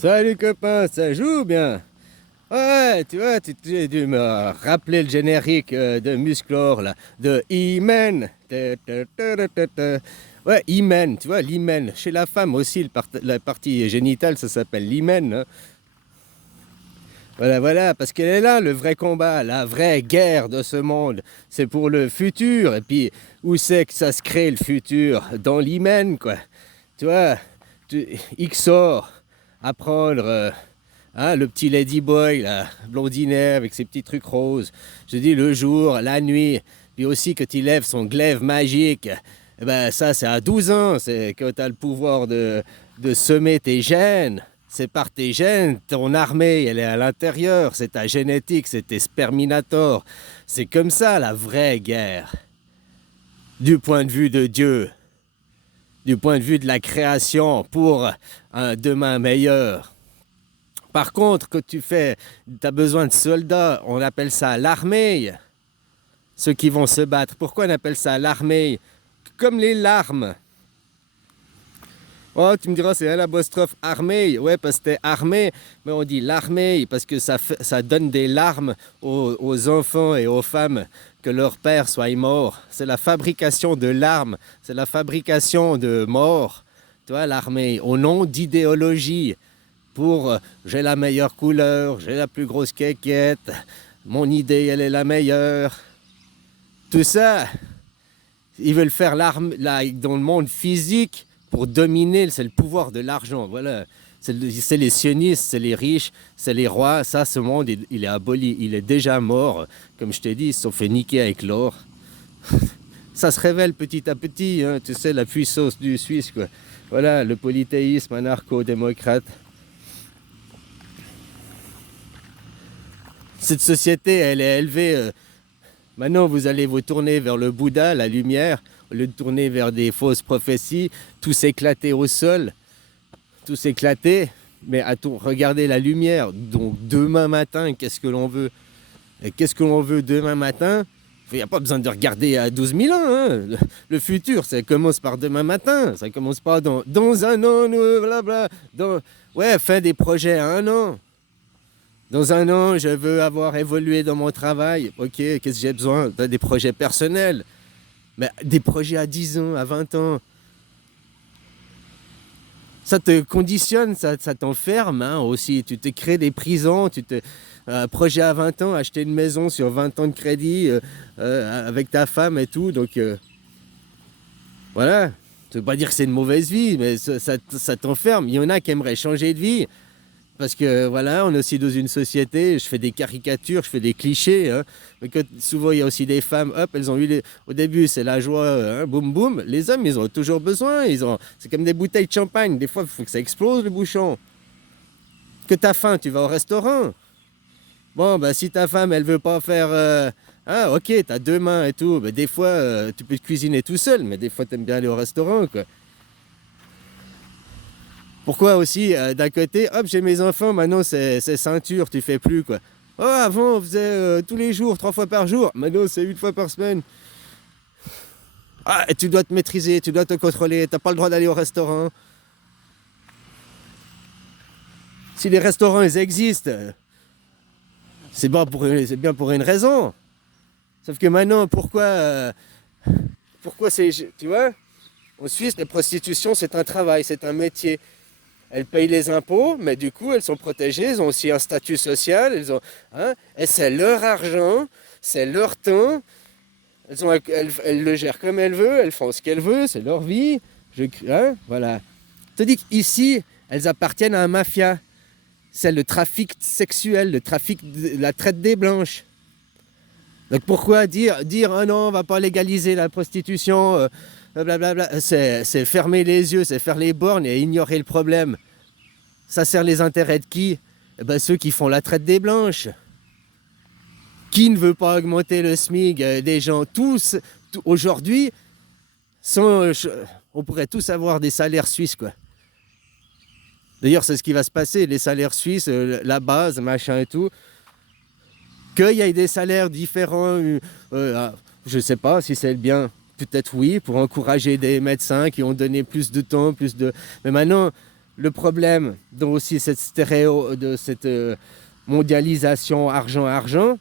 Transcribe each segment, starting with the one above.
Salut copain, ça joue bien? Ouais, tu vois, tu dû me rappeler le générique de Musclor, là, de He-Man. Ouais, He-Man, tu vois, l'hymen. Chez la femme aussi, la partie génitale, ça s'appelle l'hymen, hein. Voilà, voilà, parce qu'elle est là, le vrai combat, la vraie guerre de ce monde. C'est pour le futur. Et puis, où c'est que ça se crée le futur? Dans l'hymen, quoi. Tu vois, XOR, apprendre. Hein, le petit ladyboy, là, blondinet avec ses petits trucs roses. Je dis le jour, la nuit, puis aussi quand il lève son glaive magique. Eh ben, ça, c'est à 12 ans. C'est quand tu as le pouvoir de semer tes gènes. C'est par tes gènes, ton armée, elle est à l'intérieur. C'est ta génétique, c'est tes sperminators. C'est comme ça la vraie guerre. Du point de vue de Dieu, du point de vue de la création pour un demain meilleur. Par contre, quand tu as besoin de soldats, on appelle ça l'armée. Ceux qui vont se battre. Pourquoi on appelle ça l'armée? Comme les larmes. Oh, tu me diras, c'est un apostrophe armée. Ouais, parce que c'était armée, mais on dit l'armée parce que ça donne des larmes aux enfants et aux femmes que leur père soit mort. C'est la fabrication de larmes, c'est la fabrication de morts. Tu vois, l'armée, au nom d'idéologie. Pour j'ai la meilleure couleur, j'ai la plus grosse quéquette, mon idée elle est la meilleure. Tout ça, ils veulent faire l'arme dans le monde physique pour dominer, c'est le pouvoir de l'argent. Voilà, c'est les sionistes, c'est les riches, c'est les rois. Ça, ce monde, il est aboli, il est déjà mort. Comme je t'ai dit, ils se sont fait niquer avec l'or. Ça se révèle petit à petit, hein, tu sais, la puissance du Suisse, quoi. Voilà, le polythéisme anarcho-démocrate. Cette société, elle est élevée. Maintenant, vous allez vous tourner vers le Bouddha, la lumière, au lieu de tourner vers des fausses prophéties, tout s'éclater au sol, tout s'éclater, mais regardez la lumière. Donc, demain matin, qu'est-ce que l'on veut? Et qu'est-ce que l'on veut demain matin? Il n'y a pas besoin de regarder à 12 000 ans. Hein. Le futur, ça commence par demain matin. Ça commence pas dans un an, blabla. Ouais, fin des projets à un an. Dans un an, je veux avoir évolué dans mon travail. Ok, qu'est-ce que j'ai besoin? Des projets personnels. Mais des projets à 10 ans, à 20 ans. Ça te conditionne, ça t'enferme, hein, aussi. Tu te crées des prisons, projet à 20 ans, acheter une maison sur 20 ans de crédit avec ta femme et tout. Donc, voilà. Ça ne veut pas dire que c'est une mauvaise vie, mais ça t'enferme. Il y en a qui aimeraient changer de vie. Parce que voilà, on est aussi dans une société, je fais des caricatures, je fais des clichés. Hein, mais souvent, il y a aussi des femmes, hop, elles ont eu au début, c'est la joie, hein, boum boum. Les hommes, ils ont toujours besoin. C'est comme des bouteilles de champagne. Des fois, il faut que ça explose le bouchon. Que t'as faim, tu vas au restaurant. Bon, bah, si ta femme, elle veut pas faire. Ah, ok, t'as deux mains et tout. Bah, des fois, tu peux te cuisiner tout seul, mais des fois, t'aimes bien aller au restaurant, quoi. Pourquoi aussi, d'un côté, hop, j'ai mes enfants, maintenant c'est ceinture, tu fais plus, quoi. Oh, avant, on faisait tous les jours, 3 fois par jour. Maintenant, c'est 8 fois par semaine. Ah, et tu dois te maîtriser, tu dois te contrôler, t'as pas le droit d'aller au restaurant. Si les restaurants, ils existent, c'est bien pour une raison. Sauf que maintenant, pourquoi c'est, tu vois, en Suisse, la prostitution, c'est un travail, c'est un métier. Elles payent les impôts, mais du coup, elles sont protégées, elles ont aussi un statut social, hein, et c'est leur argent, c'est leur temps, elles le gèrent comme elles veulent, elles font ce qu'elles veulent, c'est leur vie, hein, voilà. Je te dis qu'ici, elles appartiennent à un mafia, c'est le trafic sexuel, la traite des blanches. Donc pourquoi dire ah non, on va pas légaliser la prostitution, blablabla, c'est fermer les yeux, c'est faire les bornes et ignorer le problème. Ça sert les intérêts de qui? Eh ben, ceux qui font la traite des blanches. Qui ne veut pas augmenter le SMIC des gens? Tous, aujourd'hui, on pourrait tous avoir des salaires suisses, quoi. D'ailleurs, c'est ce qui va se passer, les salaires suisses, la base, machin et tout. Qu'il y ait des salaires différents, je ne sais pas si c'est bien, peut-être oui, pour encourager des médecins qui ont donné plus de temps, Mais maintenant, le problème dans aussi cette mondialisation argent,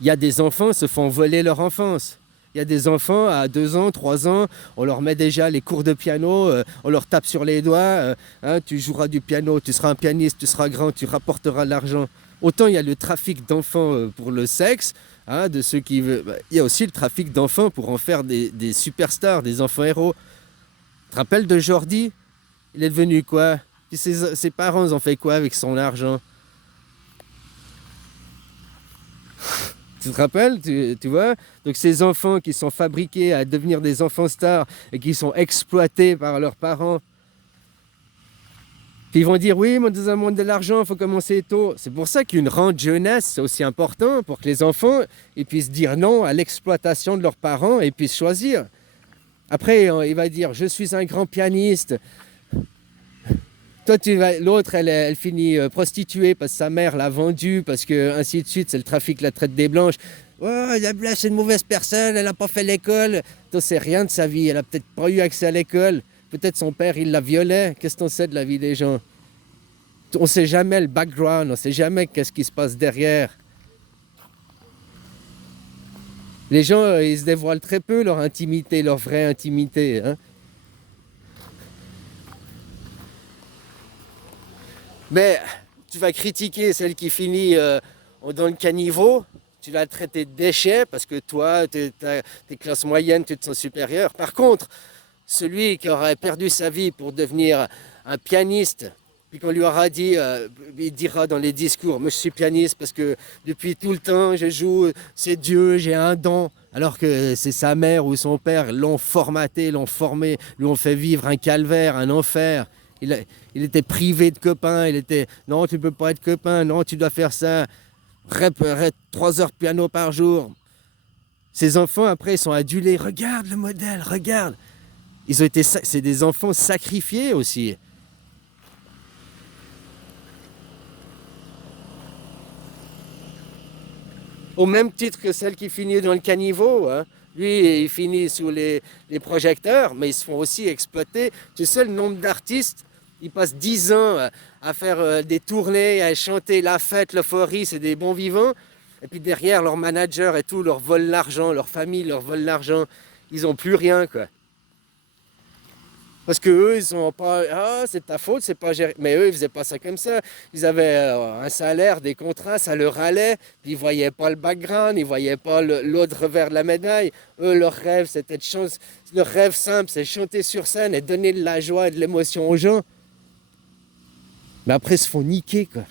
il y a des enfants qui se font voler leur enfance. Il y a des enfants à 2 ans, 3 ans, on leur met déjà les cours de piano, on leur tape sur les doigts, hein, tu joueras du piano, tu seras un pianiste, tu seras grand, tu rapporteras de l'argent. Autant il y a le trafic d'enfants pour le sexe, hein, de ceux qui veulent. Il y a aussi le trafic d'enfants pour en faire des superstars, des enfants héros. Tu te rappelles de Jordi? Il est devenu quoi? Puis ses parents ont fait quoi avec son argent? Tu te rappelles, tu vois? Donc ces enfants qui sont fabriqués à devenir des enfants stars et qui sont exploités par leurs parents, puis ils vont dire oui, mais dans un monde de l'argent, il faut commencer tôt. C'est pour ça qu'une rente jeunesse, c'est aussi important pour que les enfants ils puissent dire non à l'exploitation de leurs parents et puissent choisir. Après, il va dire je suis un grand pianiste. Toi, l'autre, elle finit prostituée parce que sa mère l'a vendue, parce que ainsi de suite, c'est le trafic, la traite des blanches. Oh, c'est une mauvaise personne, elle n'a pas fait l'école. Toi, c'est rien de sa vie, elle n'a peut-être pas eu accès à l'école. Peut-être son père, il la violait. Qu'est-ce qu'on sait de la vie des gens? On ne sait jamais le background, on ne sait jamais qu'est-ce qui se passe derrière. Les gens, ils se dévoilent très peu leur intimité, leur vraie intimité, hein. Mais tu vas critiquer celle qui finit dans le caniveau, tu vas la traiter de déchet parce que toi, t'es classe moyenne, tu te sens supérieur. Par contre, celui qui aurait perdu sa vie pour devenir un pianiste, puis qu'on lui aura dit, il dira dans les discours, moi je suis pianiste parce que depuis tout le temps je joue, c'est Dieu, j'ai un don. Alors que c'est sa mère ou son père l'ont formaté, l'ont formé, lui ont fait vivre un calvaire, un enfer. Il était privé de copains, il était non, tu ne peux pas être copain, non, tu dois faire ça. 3 heures de piano par jour. Ces enfants, après, ils sont adulés. Regarde le modèle, regarde. C'est des enfants sacrifiés aussi. Au même titre que celle qui finit dans le caniveau, hein. Lui, il finit sous les projecteurs, mais ils se font aussi exploiter. Tu sais, le nombre d'artistes, ils passent 10 ans à faire des tournées, à chanter la fête, l'euphorie, c'est des bons vivants. Et puis derrière, leur manager et tout leur vole l'argent, leur famille leur vole l'argent. Ils n'ont plus rien, quoi. Parce qu'eux, ils sont pas. Ah, c'est ta faute, c'est pas géré. Mais eux, ils faisaient pas ça comme ça. Ils avaient un salaire, des contrats, ça leur allait. Puis ils voyaient pas le background, ils voyaient pas l'autre revers de la médaille. Eux, leur rêve, c'était de chanter. Leur rêve simple, c'est chanter sur scène et donner de la joie et de l'émotion aux gens. Mais après, ils se font niquer, quoi.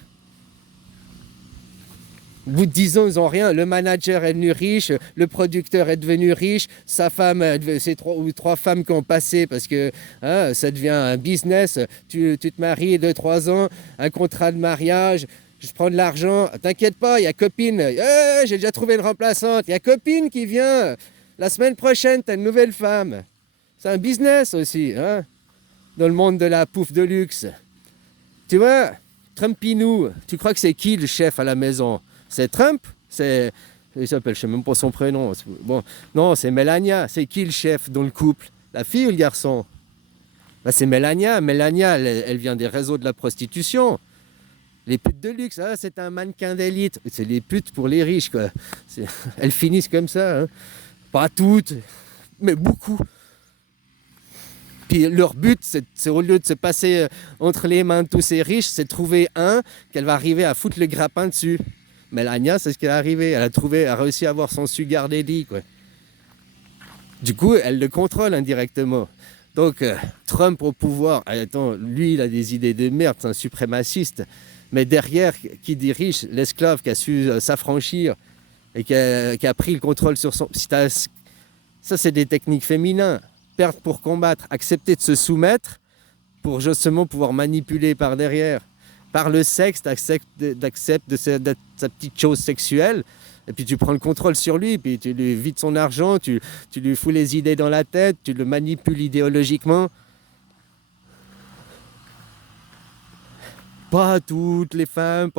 Au bout de 10 ans, ils n'ont rien. Le manager est devenu riche, le producteur est devenu riche, sa femme, c'est 3 femmes qui ont passé parce que hein, ça devient un business. Tu te maries 2-3 ans, un contrat de mariage, je prends de l'argent. T'inquiète pas, il y a copine. J'ai déjà trouvé une remplaçante. Il y a copine qui vient. La semaine prochaine, tu as une nouvelle femme. C'est un business aussi, hein, dans le monde de la pouffe de luxe. Tu vois, Trumpinou, tu crois que c'est qui le chef à la maison? C'est Trump? Il s'appelle, je ne sais même pas son prénom. Bon, non, c'est Melania. C'est qui le chef dans le couple? La fille ou le garçon? Ben, c'est Melania. Melania, elle vient des réseaux de la prostitution. Les putes de luxe, hein, c'est un mannequin d'élite. C'est les putes pour les riches, quoi. Elles finissent comme ça. Hein. Pas toutes, mais beaucoup. Puis leur but, c'est au lieu de se passer entre les mains de tous ces riches, c'est de trouver un qu'elle va arriver à foutre le grappin dessus. Melania, c'est ce qu'elle est arrivée. Elle a réussi à avoir son sugar daddy, quoi. Du coup, elle le contrôle indirectement. Donc, Trump au pouvoir, attends, lui, il a des idées de merde, c'est un suprémaciste. Mais derrière, qui dirige l'esclave qui a su s'affranchir et qui a pris le contrôle sur son... Ça, c'est des techniques féminines. Perdre pour combattre, accepter de se soumettre pour justement pouvoir manipuler par derrière. Par le sexe, d'accepter de sa petite chose sexuelle, et puis tu prends le contrôle sur lui, puis tu lui vides son argent, tu lui fous les idées dans la tête, tu le manipules idéologiquement. Pas toutes les femmes,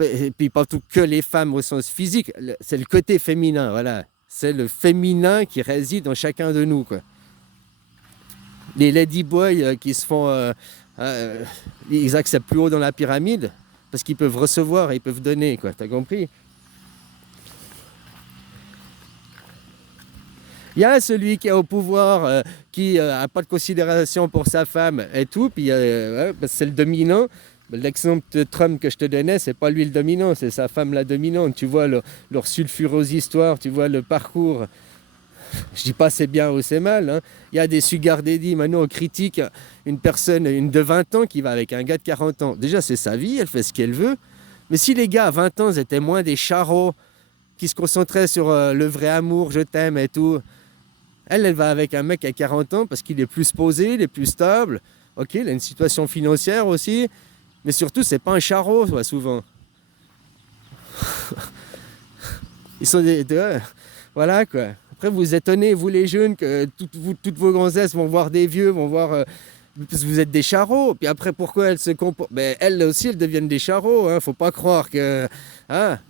et puis pas que les femmes au sens physique, c'est le côté féminin, voilà. C'est le féminin qui réside en chacun de nous, quoi. Les ladyboys qui se font Euh, Ils acceptent plus haut dans la pyramide parce qu'ils peuvent recevoir et ils peuvent donner, quoi. T'as compris? Il y a celui qui est au pouvoir, qui n'a pas de considération pour sa femme et tout, puis ouais, c'est le dominant. L'exemple de Trump que je te donnais, c'est pas lui le dominant, c'est sa femme la dominante. Tu vois leur sulfureuse histoire, tu vois le parcours. Je dis pas c'est bien ou c'est mal, hein. Il y a des sugar daddy, maintenant on critique une personne, une de 20 ans qui va avec un gars de 40 ans. Déjà c'est sa vie, elle fait ce qu'elle veut. Mais si les gars à 20 ans étaient moins des charros, qui se concentraient sur le vrai amour, je t'aime et tout, elle va avec un mec à 40 ans parce qu'il est plus posé, il est plus stable. Ok, il a une situation financière aussi, mais surtout c'est pas un charreau, souvent. Ils sont voilà quoi. Après vous étonnez, vous les jeunes, que toutes vos gonzesses vont voir des vieux, vont voir... parce que vous êtes des charros. Puis après, pourquoi elles se comportent... Ben, elles aussi, elles deviennent des charros. Hein. Faut pas croire que... Hein,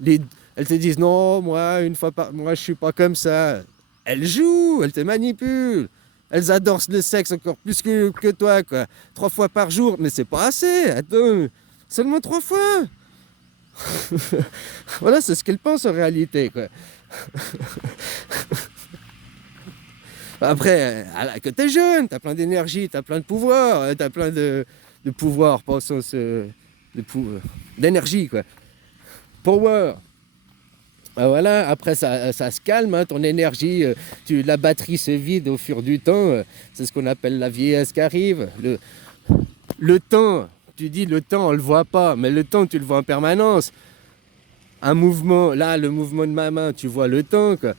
elles te disent, non, moi, moi, je suis pas comme ça. Elles jouent, elles te manipulent. Elles adorent le sexe encore plus que toi, quoi. 3 fois par jour, mais c'est pas assez. Attends, seulement 3 fois. Voilà, c'est ce qu'elles pensent en réalité, quoi. Après, que t'es jeune, t'as plein d'énergie, t'as plein de pouvoir, t'as plein de pouvoir, pas au sens d'énergie, quoi. Power. Ben voilà, après ça se calme, hein, ton énergie, la batterie se vide au fur du temps, c'est ce qu'on appelle la vieillesse qui arrive. Le temps, tu dis le temps on le voit pas, mais le temps tu le vois en permanence. Un mouvement, là le mouvement de ma main, tu vois le temps, quoi.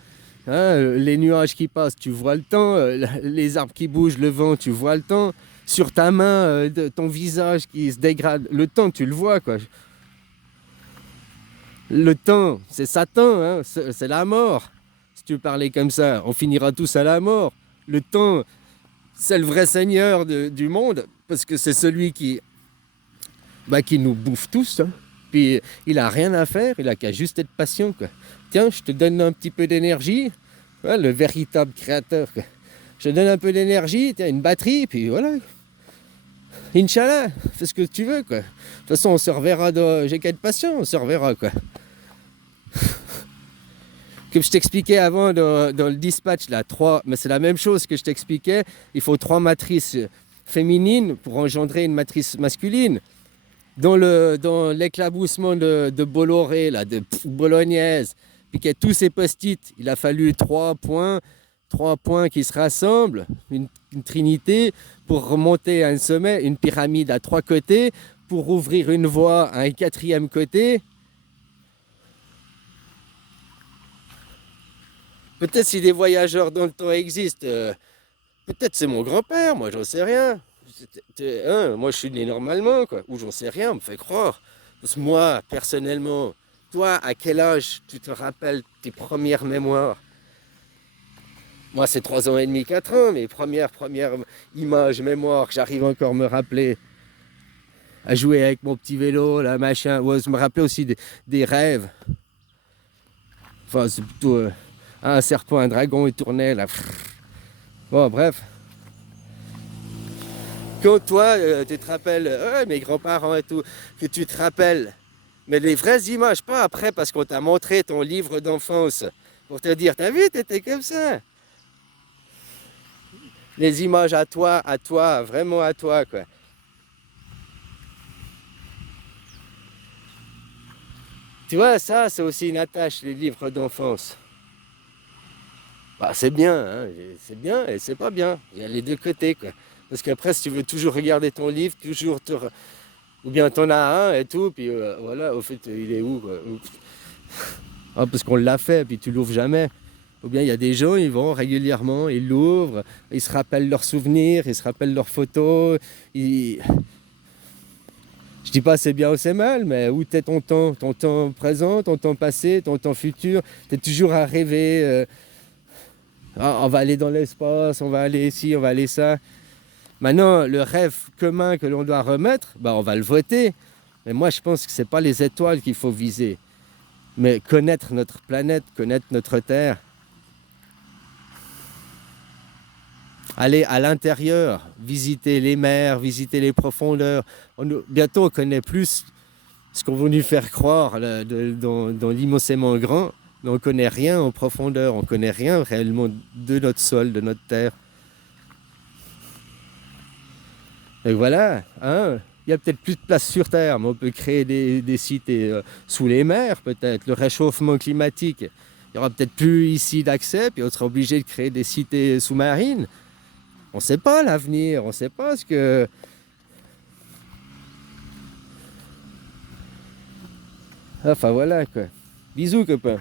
Hein, les nuages qui passent, tu vois le temps, les arbres qui bougent, le vent, tu vois le temps. Sur ta main, ton visage qui se dégrade, le temps tu le vois, quoi. Le temps, c'est Satan, hein, c'est la mort. Si tu parlais comme ça, on finira tous à la mort. Le temps, c'est le vrai seigneur du monde, parce que c'est celui qui nous bouffe tous. Hein. Puis il a rien à faire, il a qu'à juste être patient, quoi. Tiens, je te donne un petit peu d'énergie, ouais, le véritable créateur, quoi. Je te donne un peu d'énergie, tiens, une batterie, puis voilà. Inch'Allah, fais ce que tu veux, quoi. De toute façon, on se reverra, j'ai qu'à être patient, on se reverra, quoi. Comme je t'expliquais avant dans le dispatch, là, mais c'est la même chose que je t'expliquais, il faut 3 matrices féminines pour engendrer une matrice masculine. Dans l'éclaboussement de Bolloré, là, de Bolognaise, puis qu'il y a tous ces post-it, il a fallu 3 points qui se rassemblent, une trinité, pour remonter à un sommet, une pyramide à 3 côtés, pour ouvrir une voie à un 4e côté. Peut-être si des voyageurs dans le temps existent, peut-être c'est mon grand-père, moi j'en sais rien. Hein, moi je suis né normalement, quoi. Ou j'en sais rien, on me fait croire. Parce que moi, personnellement, toi, à quel âge tu te rappelles tes premières mémoires? Moi c'est 3 ans et demi, 4 ans, mes premières images, mémoires que j'arrive encore à me rappeler. À jouer avec mon petit vélo, là, machin. Ouais, je me rappelais aussi des rêves. Enfin, c'est plutôt un serpent, un dragon, il tournait là. Bon, bref. Quand toi, tu te rappelles, mes grands-parents et tout, que tu te rappelles, mais les vraies images, pas après parce qu'on t'a montré ton livre d'enfance pour te dire, t'as vu, t'étais comme ça. Les images à toi, vraiment à toi, quoi. Tu vois, ça, c'est aussi une attache, les livres d'enfance. Bah, c'est bien, hein, c'est bien et c'est pas bien. Il y a les deux côtés, quoi. Parce qu'après, si tu veux toujours regarder ton livre, ou bien t'en as un et tout, puis voilà, au fait, il est où, quoi. Ah, parce qu'on l'a fait, puis tu l'ouvres jamais. Ou bien il y a des gens, ils vont régulièrement, ils l'ouvrent, ils se rappellent leurs souvenirs, ils se rappellent leurs photos. Je dis pas c'est bien ou c'est mal, mais où t'es ton temps présent, ton temps passé, ton temps futur, t'es toujours à rêver. On va aller dans l'espace, on va aller ici, on va aller ça. Maintenant, le rêve commun que l'on doit remettre, on va le voter. Mais moi, je pense que ce n'est pas les étoiles qu'il faut viser, mais connaître notre planète, connaître notre Terre. aller à l'intérieur, visiter les mers, visiter les profondeurs. Bientôt, on connaît plus ce qu'on veut nous faire croire là, dans l'immensément grand, mais on ne connaît rien en profondeur, on ne connaît rien réellement de notre sol, de notre terre. Et voilà, hein, il y a peut-être plus de place sur Terre, mais on peut créer des cités sous les mers, peut-être. Le réchauffement climatique, il n'y aura peut-être plus ici d'accès, puis on sera obligé de créer des cités sous-marines. On ne sait pas l'avenir, on ne sait pas ce que... Enfin voilà quoi. Bisous copains.